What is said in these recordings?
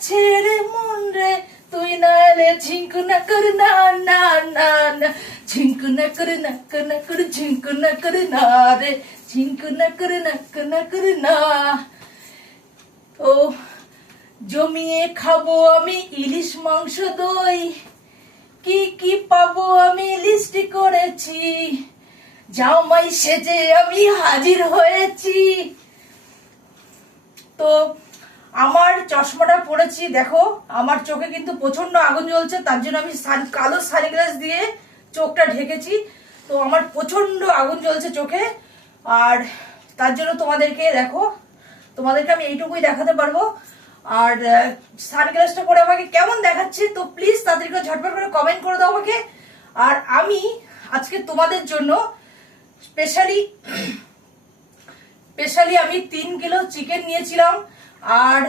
যাচ্ছে রে মন রে, তুই না এলে ঝিঙ্কু না করে না না না না, ঝিঙ্কু না করে না না করে ঝিঙ্কু না করে না রে, ঝিঙ্কু না করে না। ও জমিয়ে খাবো আমি ইলিশ মাংস দই, কি কি পাবো আমি লিস্ট করেছি, জামাই সেজে আমি হাজির হয়েছি। তো আমার চশমাটা পরেছি, দেখো আমার চোখে কিন্তু প্রচন্ড আগুন জ্বলছে, তার জন্য আমি কালো সানগ্লাস দিয়ে চোখটা ঢেকেছি। তো আমার প্রচন্ড আগুন জ্বলছে চোখে, আর তার জন্য তোমাদেরকে দেখো, তোমাদেরকে আমি এইটুকুই দেখাতে পারবো। আর সানগ্লাসটা পরে আমাকে কেমন দেখাচ্ছে, তো প্লিজ তাদেরকে ঝটপট করে কমেন্ট করে দাও আমাকে। আর আমি আজকে তোমাদের জন্য স্পেশালি আমি 3 কিলো চিকেন নিয়েছিলাম। আর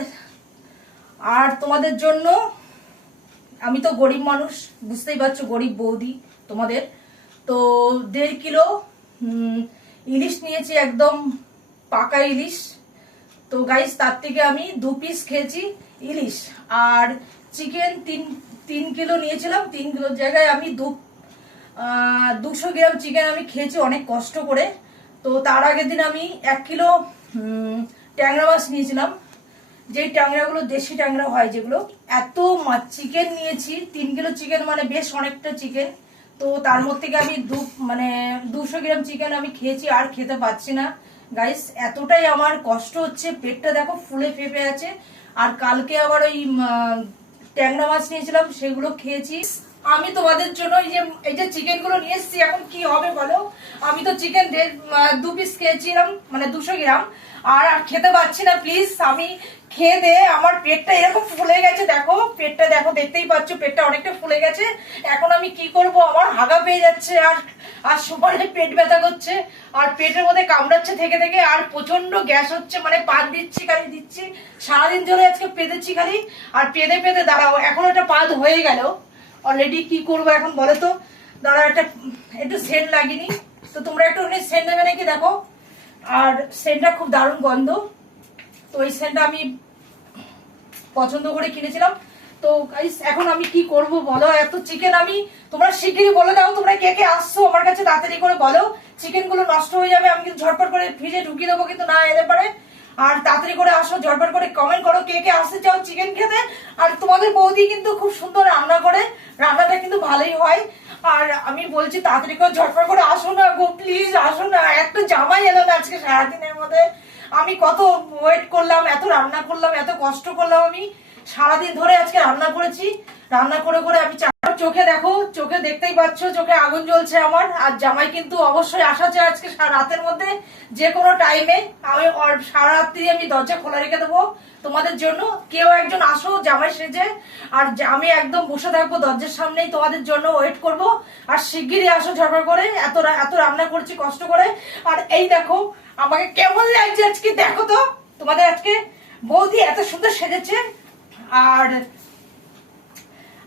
আর তোমাদের জন্য, আমি তো গরিব মানুষ, বুঝতেই পারছো, গরিব বৌদি তোমাদের, তো 1.5 কিলো ইলিশ নিয়েছি, একদম পাকা ইলিশ। তো গাইস তার থেকে আমি 2 পিস খেয়েছি ইলিশ। আর চিকেন 3 কিলো নিয়েছিলাম, 3 কিলোর জায়গায় আমি 200 গ্রাম চিকেন আমি খেয়েছি অনেক কষ্ট করে। তো তার আগের দিন আমি 1 কিলো ট্যাংরা মাছ নিয়েছিলাম, যে ট্যাংরাগুলো দেশি ট্যাংরা হয় যেগুলো। এত চিকেন নিয়েছি, 3 কিলো চিকেন মানে বেশ অনেকটা চিকেন। তো তার মধ্যে থেকে আমি 200 গ্রাম চিকেন আমি খেয়েছি, আর খেতে পারছি না গাইস, এতটাই আমার কষ্ট হচ্ছে, পেটটা দেখো ফুলে ফেপে আছে। আর কালকে আবার ওই ট্যাংরা মাছ নিয়েছিলাম, সেগুলো খেয়েছি। আমি তোমাদের জন্য এই যে চিকেন গুলো নিয়ে এসেছি, এখন কি হবে বলো। আমি তো চিকেন 2 পিস খেয়েছিলাম, মানে 200 গ্রাম, আর খেতে পারছি না। প্লিজ, আমি খেয়ে দে, আমার পেটটা এরকম ফুলে গেছে, দেখো পেটটা, দেখো দেখতেই পাচ্ছ পেটটা অনেকটা ফুলে গেছে। এখন আমি কি করব, আমার হাগা পেয়ে যাচ্ছে, আর সমানে পেট ব্যথা করছে, আর পেটের মধ্যে কামড়াচ্ছে থেকে থেকে, আর প্রচন্ড গ্যাস হচ্ছে, মানে পাত দিচ্ছি খালি দিচ্ছি, সারাদিন ধরে আজকে পেতেছি খালি, আর পেতে পেতে দাঁড়াও, এখন একটা পাত হয়ে গেল অলরেডি। কি করবো এখন বলো তো, দাঁড়া একটু সেন্ট লাগিনি, তো তোমরা একটু সেন্ট নেবে নাকি দেখো। আর সেন্টটা খুব দারুণ গন্ধ, তো এই সেন্টটা আমি পছন্দ করে কিনেছিলাম। তো গাইস এখন আমি কি করব বলো, এত চিকেন আমি, তোমরা শিগগিরই বলে দাও তোমরা কে কে আসছো আমার কাছে, তাড়াতাড়ি করে বলো, চিকেন গুলো নষ্ট হয়ে যাবে, আমি কিন্তু ঝটপট করে ফ্রিজে ঢুকিয়ে দেবো কিন্তু না এলে পারে। আর তাড়াতাড়ি করে আসো, ঝটপট করে কমেন্ট করো কে কে আসতে চাও চিকেন খেতে। আর তোমাদের বৌদি কিন্তু খুব সুন্দর রান্না করে, রান্নাটা কিন্তু ভালোই হয়। আর আমি বলছি তাড়াতাড়ি করে ঝটপট করে আসো না গো, প্লিজ আসো না, একটা জামাই এলো না আজকে সারাদিনের মধ্যে। আমি কত ওয়েট করলাম, এত রান্না করলাম, এত কষ্ট করলাম, আমি সারাদিন ধরে আজকে রান্না করেছি, রান্না করে করে আমি চোখে দেখো, চোখে দেখতেই পাচ্ছ চোখে আগুন জ্বলছে আমার। আর জামাই কিন্তু অবশ্যই আসা চাই আজকে রাতের মধ্যে, যে কোনো টাইমে। আমি সারা রাত্রি আমি দরজা খোলা রেখে দেবো তোমাদের জন্য, কেউ একজন আসো জামাই সেজে। আর আমি একদম বসে থাকবো দরজার সামনেই, তোমাদের জন্য ওয়েট করব। আর শিগগিরই আসো ঝগড়া করে, এত রান্না করছি কষ্ট করে। আর এই দেখো আমাকে কেমন লাগছে আজকে, দেখো তো তোমাদের আজকে বৌদি এত সুন্দর সেজেছে। আর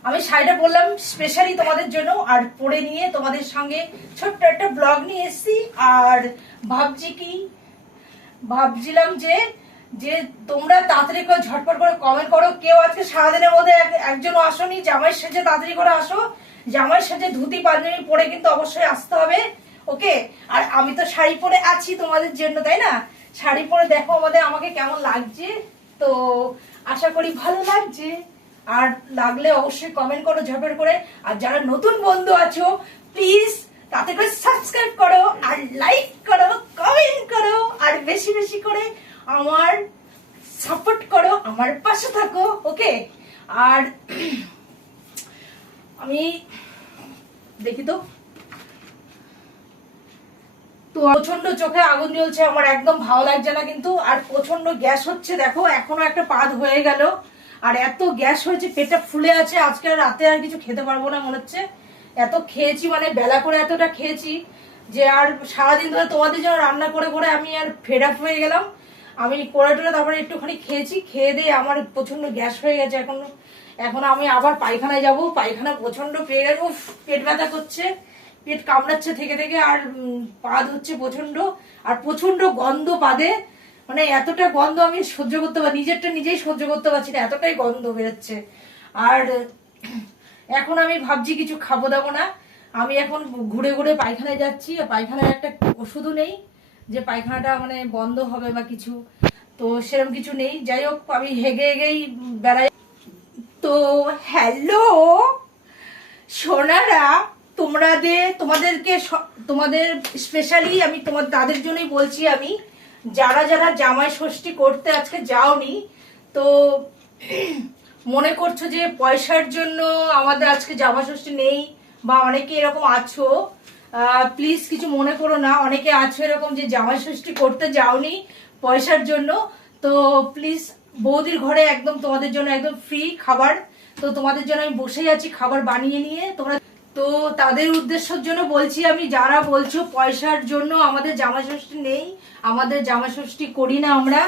আমি শাড়িটা পরলাম স্পেশালি তোমাদের জন্য, আর পরে নিয়ে তোমাদের সঙ্গে ছোট্ট একটা ব্লগ নিয়ে এসেছি। আর ভাবছিলাম যে তোমরা তাড়াতাড়ি করে ঝটপট করে কমেন্ট করো, কেউ আজকে সারাদিনের মধ্যে একজনও আসোনি, জামাই সেজে তাড়াতাড়ি করে আসো, জামাই সেজে ধুতি পাঞ্জাবি পরে কিন্তু অবশ্যই আসতে হবে, ওকে। আর আমি তো শাড়ি পরে আছি তোমাদের জন্য, তাই না, শাড়ি পরে দেখো আমাকে কেমন লাগছে, তো আশা করি ভালো লাগছে। আর লাগলে অবশ্যই কমেন্ট করো ঝটপট করে। আর যারা নতুন বন্ধু আছো প্লিজ তাতে করে সাবস্ক্রাইব করো, আর লাইক করো, কমেন্ট করো, আর বেশি বেশি করে আমার সাপোর্ট করো, আমার পাশে থাকো, ওকে। আর আমি দেখি তো প্রচন্ড চোখে আগুন জ্বলছে আমার, একদম ভালো লাগছে না কিন্তু। আর প্রচন্ড গ্যাস হচ্ছে, দেখো এখনো একটা পাদ হয়ে গেল, আর এত গ্যাস হয়েছে, পেটটা ফুলে আছে, আজকে রাতে আর কিছু খেতে পারবো না মনে হচ্ছে। এত খেয়েছি, মানে বেলা করে এতটা খেয়েছি যে আর সারাদিন ধরে তোমাদের জন্য রান্না করে করে আমি আর ফেড আপ হয়ে গেলাম। আমি করে টোরে তারপরে একটুখানি খেয়েছি, খেয়ে দিয়ে আমার প্রচন্ড গ্যাস হয়ে গেছে। এখন আমি আবার পায়খানায় যাব, পায়খানা প্রচন্ড পেট ব্যথা করছে, পেট কামড়াচ্ছে থেকে থেকে, আর পাদ হচ্ছে প্রচন্ড, আর প্রচন্ড গন্ধ পাদে। মানে এতটা গন্ধ আমি সহ্য করতে পারি, নিজেরটা নিজেই সহ্য করতে পারছি না, এতটাই গন্ধ বেরোচ্ছে। আর এখন আমি ভাবছি কিছু খাবো দাবো না, আমি এখন ঘুরে ঘুরে পায়খানায় যাচ্ছি, পায়খানায় একটা ওষুধও নেই যে পায়খানাটা মানে বন্ধ হবে বা কিছু, তো সেরকম কিছু নেই। যাই হোক, আমি হেগে হেগেই বেড়াই। তো হ্যালো সোনারা, তোমাদের স্পেশালি আমি তাদের জন্যই বলছি, আমি যারা যারা জামাই ষষ্ঠী করতে আজকে যাওনি, তো মনে করছো যে পয়সার জন্য আমাদের আজকে জামাই ষষ্ঠী নেই, বা অনেকে এরকম আছো, প্লিজ কিছু মনে করো না। অনেকে আছো এরকম যে জামাই ষষ্ঠী করতে যাওনি পয়সার জন্য, তো প্লিজ বৌদির ঘরে একদম তোমাদের জন্য একদম ফ্রি খাবার, তো তোমাদের জন্য আমি বসেই আছি খাবার বানিয়ে নিয়ে। তোমরা তো তাদের উদ্দেশ্যের জন্য বলছি আমি, যারা বলছো পয়সার জন্য আমাদের জামাই ষষ্ঠী নেই, আমাদের জামাই ষষ্ঠী করি না আমরা,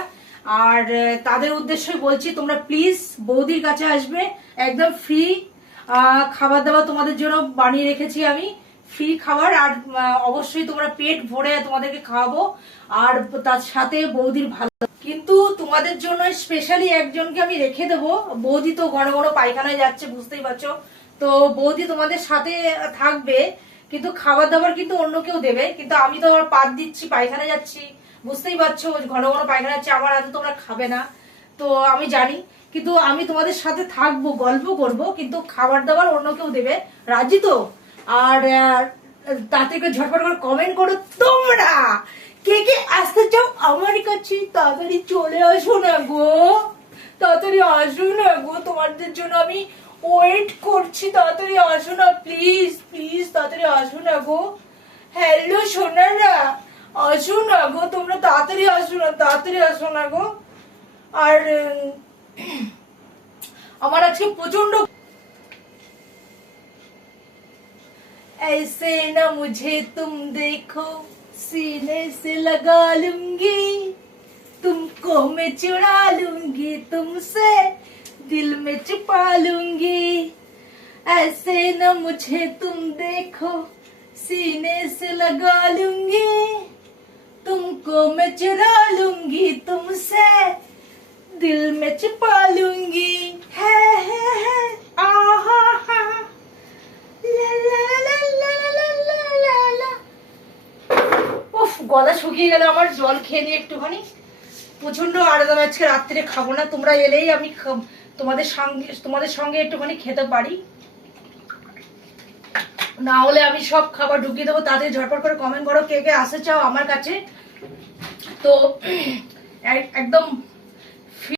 আর তাদের উদ্দেশ্যে বলছি তোমরা প্লিজ বৌদির কাছে আসবে, একদম ফ্রি খাবার দাবার তোমাদের জন্য বানিয়ে রেখেছি আমি, ফ্রি খাবার। আর অবশ্যই তোমরা পেট ভরে তোমাদেরকে খাওয়াবো, আর তার সাথে বৌদির ভালো। কিন্তু তোমাদের জন্য স্পেশালি একজনকে আমি রেখে দেবো, বৌদি তো ঘন ঘন পায়খানায় যাচ্ছে বুঝতেই পারছো, তো বৌদি তোমাদের সাথে থাকবে, কিন্তু খাবার দাবার কিন্তু অন্য কেউ দেবে, কিন্তু আমি তো আবার পাত দিচ্ছি, পায়খানা যাচ্ছি, বুঝতেই পারছো ঘন ঘন পায়খানা যাচ্ছে, আমার হাতে তোমরা খাবে না, তো আমি জানি, কিন্তু আমি তোমাদের সাথে থাকবো, গল্প করব, কিন্তু খাবার দাবার অন্য কেউ দেবে, রাজি তো? আর তাতে ঝটপট করে কমেন্ট করো তোমরা কে কে আসতে চাও আমার কাছে, তাড়াতাড়ি চলে আসো না গো, তাড়াতাড়ি আসো না গো, তোমাদের জন্য আমি ওয়েট করছি, তাড়াতাড়ি আসো না প্লিজ প্লিজ, তাড়াতাড়ি আসো না গো। হ্যালো সোনারা, আসো না গো, তোমরা তাড়াতাড়ি আসো না, তাড়াতাড়ি আসো না গো। আর আমার আজকে প্রচন্ড, ऐसे न मुझे तुम देखो सीने से लगा लूंगी, तुमको मैं चुरा लूंगी, तुमसे दिल में छुपा लूंगी, ऐसे न मुझे तुम देखो सीने से लगा लूंगी, तुमको मैं चुरा लूंगी, तुमसे दिल में छुपा लूंगी, है आहा हा ला ला ला ला ला ला ला ला। উফ, গলা শুকিয়ে গেল আমার, জল খেয়ে নিয়ে একটুখানি, প্রচন্ড। আর আমি আজকে রাত্রে খাবো না, তোমরা এলেই আমি তোমাদের সঙ্গে একটুখানি খেতে পারি, না হলে আমি সব খাবার ঢুকিয়ে দেবো। তাদের ঝটপট করে কমেন্ট করো কে কে আসতে চাও আমার কাছে, তো একদম